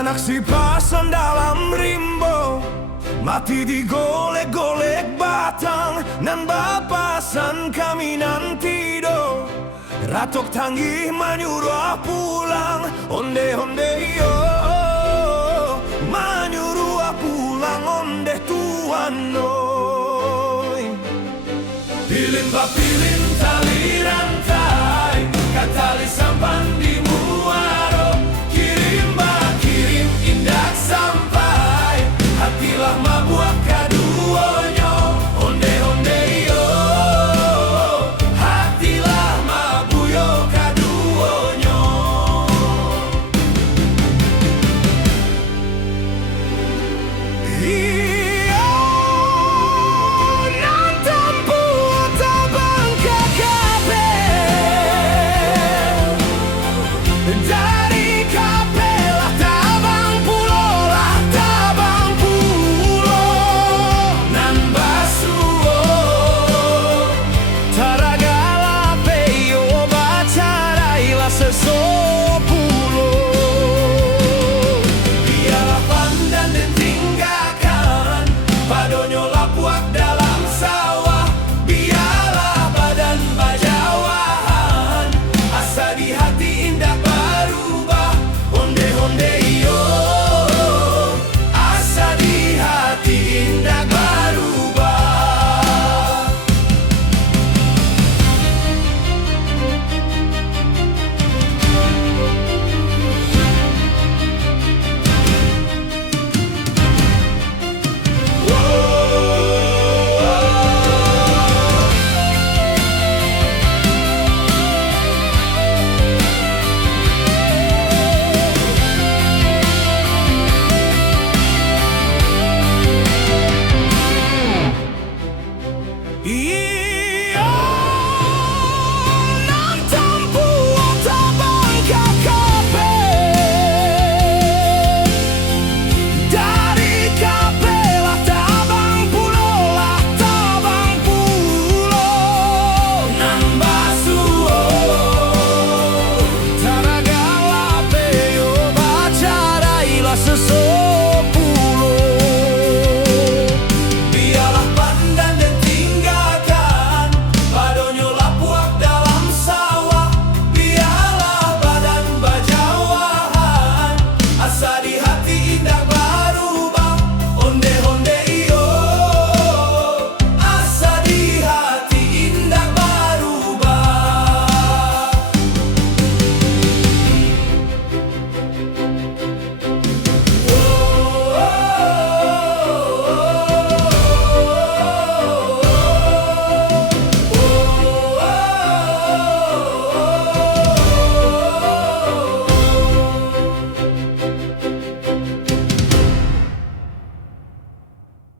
Anak si pasan dalam rimbo, mati digolek-golek batang. Nan bapasan kami nanti do, ratok tanggih menyuruh pulang. Onde-onde yo, menyuruh pulang. Onde tuan noi, pilin bapilin tali rantai, katali sampan di muaro. Kirim ba kirim indak sampai, hatilah mabuak kaduonyo. Onde-onde yo, hatilah mabuyo kaduonyo. Iyo nan tampu tabang kakabe, dari kapelah tabang pulo lah tabang pulo. Nan basuo taragala peyo bacarailah sesopulo. Biarlah pandan dan tinggalkan padonyo lapuak dalam sawah. Biarlah badan bajawahan, asa di hati indah berubah. Onde-onde yo, asa di hati indah berubah. Iyo nan tampu tabang kakabe, dari kapelah tabang pulo lah tabang pulo. Nan basuo taragala peyo bacarailah seso